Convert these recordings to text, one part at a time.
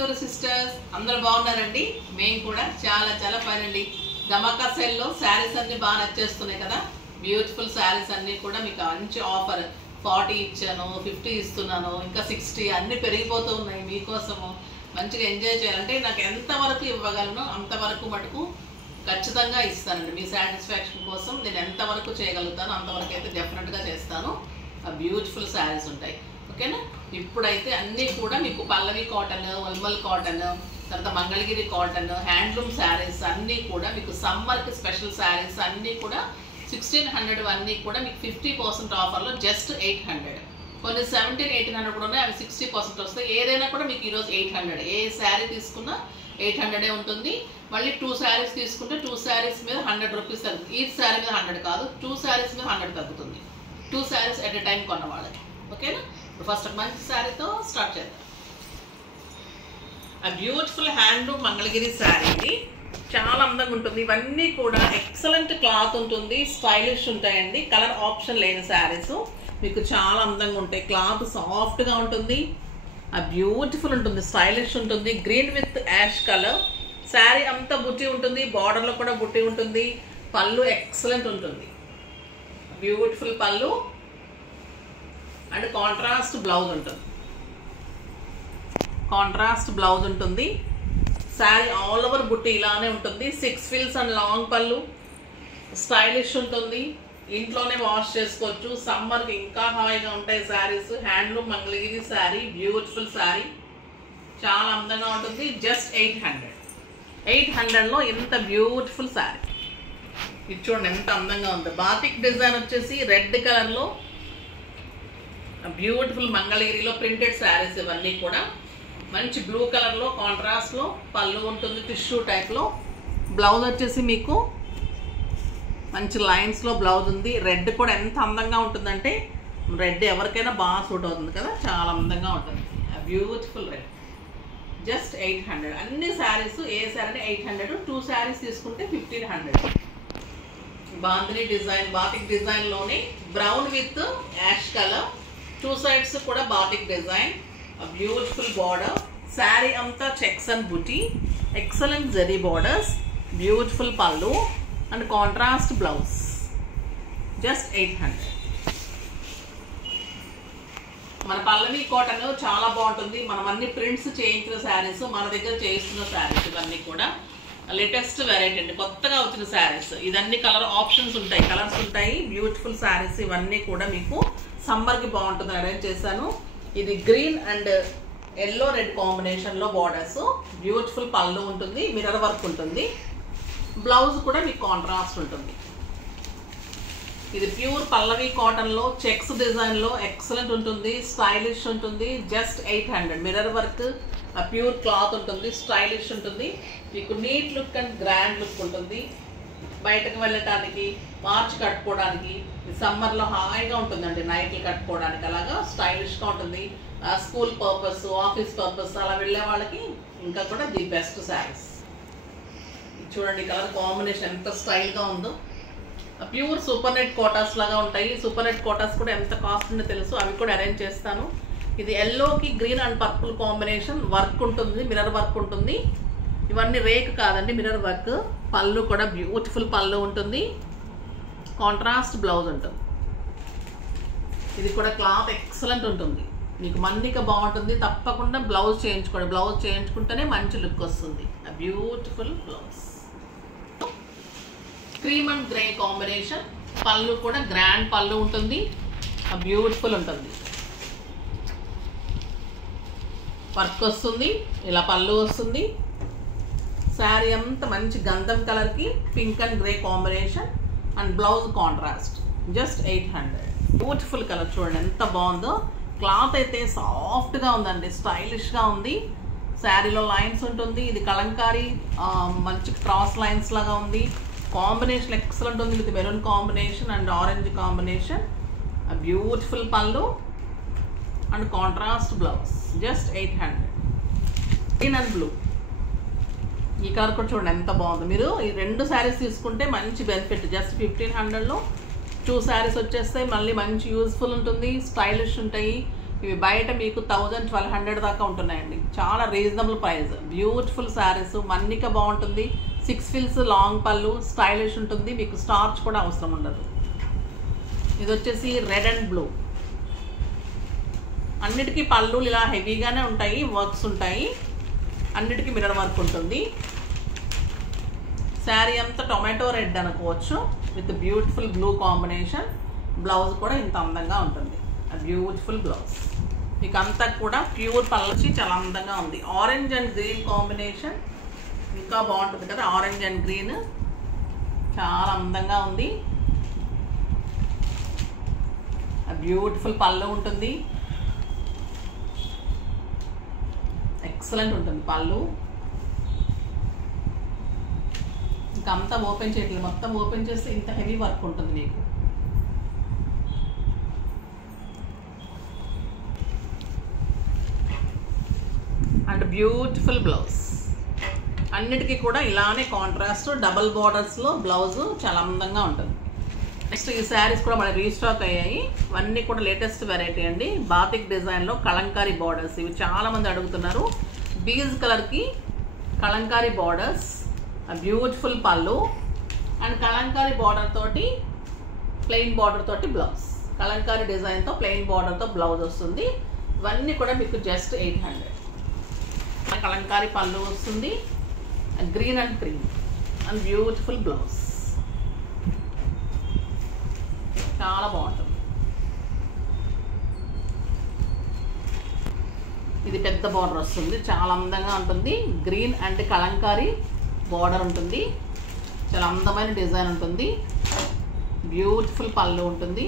Proddatur sisters అందరూ బాగున్నారండి. మేము కూడా చాలా చాలా ఫైన్ అండి. ధమాకా సేల్లో శారీస్ అన్ని బాగా నచ్చేస్తున్నాయి కదా. బ్యూటిఫుల్ శారీస్ అన్ని కూడా మీకు మంచి ఆఫర్ 40 ఇచ్చాను, 50 ఇస్తున్నాను, ఇంకా 60 అన్ని పెరిగిపోతూ ఉన్నాయి. మీకోసము మంచిగా ఎంజాయ్ చేయాలంటే నాకు ఎంతవరకు ఇవ్వగలను అంతవరకు మటుకు ఖచ్చితంగా ఇస్తానండి. మీ సాటిస్ఫాక్షన్ కోసం నేను ఎంతవరకు చేయగలుగుతాను అంతవరకు అయితే డెఫినెట్గా చేస్తాను. ఆ బ్యూటిఫుల్ శారీస్ ఉంటాయి, ఓకేనా. ఇప్పుడైతే అన్నీ కూడా మీకు పల్లవి కాటన్, వల్మల్ కాటన్, తర్వాత మంగళగిరి కాటన్, హ్యాండ్లూమ్ శారీస్ అన్నీ కూడా మీకు సమ్మర్కి స్పెషల్ శారీస్ అన్నీ కూడా 1600 అన్నీ కూడా మీకు 50% ఆఫర్లో జస్ట్ 800. కొన్ని 1700-1800 కూడా ఉన్నాయి, అవి 60% వస్తాయి. ఏదైనా కూడా మీకు ఈరోజు 800. ఏ శారీ తీసుకున్నా 800 ఉంటుంది. మళ్ళీ 2 శారీస్ తీసుకుంటే 2 శారీస్ మీద 100 రూపీస్ తగ్గుతుంది. ఈ శారీ మీద 100 కాదు, 2 శారీస్ మీద 100 తగ్గుతుంది. 2 శారీస్ ఎట్ ఎ టైం కొన్న వాళ్ళకి, ఓకేనా. ఫస్ట్ మంచి శారీతో స్టార్ట్ చేద్దాం. ఆ బ్యూటిఫుల్ హ్యాండ్లూమ్ మంగళగిరి శారీ ఇది చాలా అందంగా ఉంటుంది. ఇవన్నీ కూడా ఎక్సలెంట్ క్లాత్ ఉంటుంది, స్టైలిష్ ఉంటాయండి. కలర్ ఆప్షన్ లేని శారీస్ మీకు చాలా అందంగా ఉంటాయి. క్లాత్ సాఫ్ట్గా ఉంటుంది, ఆ బ్యూటిఫుల్ ఉంటుంది, స్టైలిష్ ఉంటుంది. Green with ash colour sari అంతా బుట్టి ఉంటుంది, బార్డర్లో కూడా బుట్టి ఉంటుంది. పళ్ళు ఎక్సలెంట్ ఉంటుంది, beautiful pallu and contrast blouse ఉంటుంది. కాంట్రాస్ట్ బ్లౌజ్ ఉంటుంది. శారీ ఆల్ ఓవర్ బుట్టి ఇలానే ఉంటుంది. 6 ఫిల్స్ అండ్ లాంగ్ పళ్ళు, స్టైలిష్ ఉంటుంది. ఇంట్లోనే వాష్ చేసుకోవచ్చు. సమ్మర్కి ఇంకా హాయిగా ఉంటాయి శారీస్. హ్యాండ్లూమ్ మంగళగిరి శారీ, బ్యూటిఫుల్ శారీ, చాలా అందంగా ఉంటుంది. జస్ట్ 800. 800లో ఇంత బ్యూటిఫుల్ శారీ ఇది చూడండి ఎంత అందంగా ఉంది. బాతిక్ డిజైన్ వచ్చేసి రెడ్ కలర్లో బ్యూటిఫుల్ మంగళగిరిలో ప్రింటెడ్ శారీస్ ఇవన్నీ కూడా. మంచి బ్లూ కలర్లో కాంట్రాస్ట్లో పళ్ళు ఉంటుంది, టిష్యూ టైప్లో. బ్లౌజ్ వచ్చేసి మీకు మంచి లైన్స్లో బ్లౌజ్ ఉంది. రెడ్ కూడా ఎంత అందంగా ఉంటుందంటే రెడ్ ఎవరికైనా బాగా సూట్ అవుతుంది కదా, చాలా అందంగా ఉంటుంది. Beautiful red. జస్ట్ 800. అన్ని శారీస్ ఏ శారీ 800. 2 శారీస్ తీసుకుంటే 1500. బాందిని డిజైన్, బాతిక్ డిజైన్లోనే brown with ash colour, 2 sides కూడా batik design. Beautiful border. Sari అంతా checks and buti, excellent zari borders, beautiful pallu and contrast blouse. Just 800. మన పల్లవి కాటన్ చాలా బాగుంటుంది. మనం అన్ని ప్రింట్స్ చేయించిన శారీస్, మన దగ్గర చేయిస్తున్న శారీస్ ఇవన్నీ కూడా లేటెస్ట్ వెరైటీ అండి, కొత్తగా వచ్చిన శారీస్. ఇదన్నీ కలర్ ఆప్షన్స్ ఉంటాయి, కలర్స్ ఉంటాయి. బ్యూటిఫుల్ శారీస్ ఇవన్నీ కూడా మీకు సమ్మర్కి బాగుంటుంది అరేంజ్ చేశాను. ఇది గ్రీన్ అండ్ ఎల్లో రెడ్ కాంబినేషన్లో బార్డర్స్, బ్యూటిఫుల్ పళ్ళు ఉంటుంది, మిర్రర్ వర్క్ ఉంటుంది. బ్లౌజ్ కూడా మీకు కాంట్రాస్ట్ ఉంటుంది. ఇది ప్యూర్ పల్లవి కాటన్లో చెక్స్ డిజైన్లో ఎక్సలెంట్ ఉంటుంది, స్టైలిష్ ఉంటుంది. Just 800. Mirror work, pure cloth ఉంటుంది, స్టైలిష్ ఉంటుంది. మీకు neat look and grand look ఉంటుంది. బయటకు వెళ్ళటానికి, మార్చ్ కట్టుకోవడానికి, సమ్మర్లో హాయిగా ఉంటుందండి. నైట్లు కట్టుకోవడానికి అలాగా స్టైలిష్గా ఉంటుంది. స్కూల్ పర్పస్, ఆఫీస్ పర్పస్ అలా వెళ్ళే వాళ్ళకి ఇంకా కూడా ది బెస్ట్ శారీస్. చూడండి కలర్ కాంబినేషన్ ఎంత స్టైల్గా ఉందో. ప్యూర్ సూపర్ నెట్ కోటాస్ లాగా ఉంటాయి. సూపర్ నెట్ కోటాస్ కూడా ఎంత కాస్ట్ ఉందో తెలుసు, అవి కూడా అరేంజ్ చేస్తాను. ఇది ఎల్లోకి green and purple combination work ఉంటుంది, మిర్రర్ వర్క్ ఉంటుంది. ఇవన్నీ రేక్ కాదండి, మిర్రర్ వర్క్. పళ్ళు కూడా బ్యూటిఫుల్ పళ్ళు ఉంటుంది, కాంట్రాస్ట్ బ్లౌజ్ ఉంటుంది. ఇది కూడా క్లాత్ ఎక్సలెంట్ ఉంటుంది, మీకు మన్నిక బాగుంటుంది. తప్పకుండా బ్లౌజ్ చేయించుకోండి, బ్లౌజ్ చేయించుకుంటేనే మంచి లుక్ వస్తుంది. Beautiful blouse. Cream and grey combination. పళ్ళు కూడా గ్రాండ్ పళ్ళు ఉంటుంది, బ్యూటిఫుల్ ఉంటుంది. వర్క్ వస్తుంది, ఇలా పళ్ళు వస్తుంది. శారీ అంతా మంచి గంధం కలర్కి pink and grey combination and blouse contrast. Just 800. Beautiful colour చూడండి ఎంత బాగుందో. క్లాత్ అయితే సాఫ్ట్గా ఉందండి, స్టైలిష్గా ఉంది. శారీలో లైన్స్ ఉంటుంది. ఇది కలంకారీ మంచి క్రాస్ లైన్స్ లాగా ఉంది. కాంబినేషన్ ఎక్సలెంట్ ఉంది with maroon combination and orange combination. Beautiful pallu and contrast blouse. Just 800. Green and blue. ఈ కలర్ కూడా చూడండి ఎంత బాగుంది. మీరు ఈ 2 శారీస్ తీసుకుంటే మంచి బెనిఫిట్. జస్ట్ 1500లో 2 శారీస్ వచ్చేస్తాయి. మళ్ళీ మంచి యూజ్ఫుల్ ఉంటుంది, స్టైలిష్ ఉంటాయి. ఇవి బయట మీకు 1000-1200 దాకా ఉంటున్నాయండి. చాలా రీజనబుల్ ప్రైస్. బ్యూటిఫుల్ శారీస్. మన్నిక బాగుంటుంది. 6 ఫిల్స్ లాంగ్ పళ్ళు, స్టైలిష్ ఉంటుంది. మీకు స్టార్చ్ కూడా అవసరం ఉండదు. ఇది వచ్చేసి రెడ్ అండ్ బ్లూ. అన్నిటికీ పళ్ళు ఇలా హెవీగానే ఉంటాయి, వర్క్స్ ఉంటాయి. అన్నిటికీ మిర్రర్ వర్క్ ఉంటుంది. శారీ అంతా టొమాటో రెడ్ అనుకోవచ్చు with beautiful blue combination. Blouse కూడా ఇంత అందంగా ఉంటుంది. Beautiful blouse. మీకు అంతా కూడా ప్యూర్ పళ్ళొచ్చి చాలా అందంగా ఉంది. ఆరెంజ్ అండ్ గ్రీన్ కాంబినేషన్ ఇంకా బాగుంటుంది కదా. ఆరెంజ్ అండ్ గ్రీన్ చాలా అందంగా ఉంది. బ్యూటిఫుల్ పళ్ళు ఉంటుంది. ఎక్సలెంట్ ఉంటుంది పళ్ళు. ఇంకా అంతా ఓపెన్ చేయట్లేదు. మొత్తం ఓపెన్ చేస్తే ఇంత హెవీ వర్క్ ఉంటుంది మీకు. And beautiful blouse. అన్నిటికీ కూడా ఇలానే కాంట్రాస్ట్ డబల్ బార్డర్స్లో బ్లౌజ్ చాలా అందంగా ఉంటుంది. నెక్స్ట్ ఈ శారీస్ కూడా మన రీస్టాక్ అయ్యాయి. ఇవన్నీ కూడా లేటెస్ట్ వెరైటీ అండి. బాతిక్ డిజైన్లో కలంకారీ బార్డర్స్. ఇవి చాలామంది అడుగుతున్నారు. బీజ్ కలర్కి Kalamkari borders, beautiful pallu and Kalamkari border తోటి ప్లెయిన్ బార్డర్ తోటి బ్లౌజ్. కలంకారీ డిజైన్తో ప్లెయిన్ బార్డర్తో బ్లౌజ్ వస్తుంది. ఇవన్నీ కూడా మీకు జస్ట్ 800. కలంకారీ పళ్ళు వస్తుంది. Green and cream and beautiful blouse. చాలా బాగుంటుంది. ఇది పెద్ద బార్డర్ వస్తుంది. చాలా అందంగా ఉంటుంది. గ్రీన్ అండ్ కలంకారీ బార్డర్ ఉంటుంది. చాలా అందమైన డిజైన్ ఉంటుంది. బ్యూటిఫుల్ పళ్ళు ఉంటుంది.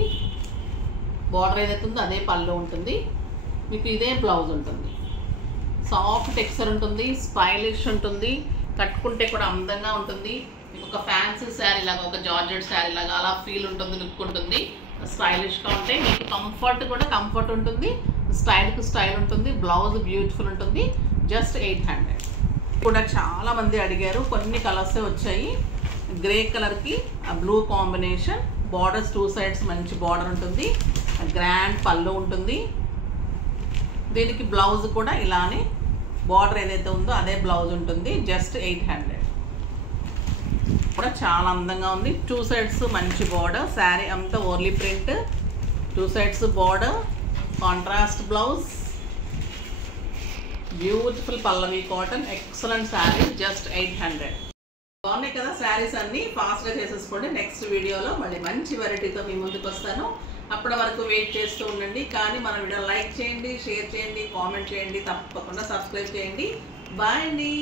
బార్డర్ ఏదైతే ఉందో అదే పళ్ళు ఉంటుంది. మీకు ఇదే బ్లౌజ్ ఉంటుంది. సాఫ్ట్ టెక్స్చర్ ఉంటుంది. స్టైలిష్ ఉంటుంది. కట్టుకుంటే కూడా అందంగా ఉంటుంది. మీకు ఒక ఫ్యాన్సీ శారీ లాగా, ఒక జార్జెట్ శారీ లాగా అలా ఫీల్ ఉంటుంది, లుక్ ఉంటుంది. స్టైలిష్గా ఉంటే మీకు కంఫర్ట్ కూడా కంఫర్ట్ ఉంటుంది. స్టైల్కి స్టైల్ ఉంటుంది. బ్లౌజ్ బ్యూటిఫుల్ ఉంటుంది. జస్ట్ 800 కూడా. చాలా మంది అడిగారు. కొన్ని కలర్సే వచ్చాయి. గ్రే కలర్కి బ్లూ కాంబినేషన్. బార్డర్స్ 2 సైడ్స్ మంచి బార్డర్ ఉంటుంది. గ్రాండ్ పళ్ళు ఉంటుంది. దీనికి బ్లౌజ్ కూడా ఇలానే బార్డర్ ఏదైతే ఉందో అదే బ్లౌజ్ ఉంటుంది. జస్ట్ 800 కూడా. చాలా అందంగా ఉంది. 2 సైడ్స్ మంచి బార్డర్. శారీ అంతా ఓర్లీ print. 2 sides border, contrast blouse, beautiful Pallavi cotton. Excellent sari. Just 800. బాగున్నాయి కదా శారీస్ అన్నీ. ఫాస్ట్గా చేసేసుకోండి. నెక్స్ట్ వీడియోలో మళ్ళీ మంచి వెరైటీతో మీ ముందుకు వస్తాను. అప్పటి వరకు వెయిట్ చేస్తూ ఉండండి. కానీ మన వీడియో లైక్ చేయండి, షేర్ చేయండి, కామెంట్ చేయండి, తప్పకుండా సబ్స్క్రైబ్ చేయండి. బాయ్ అండి.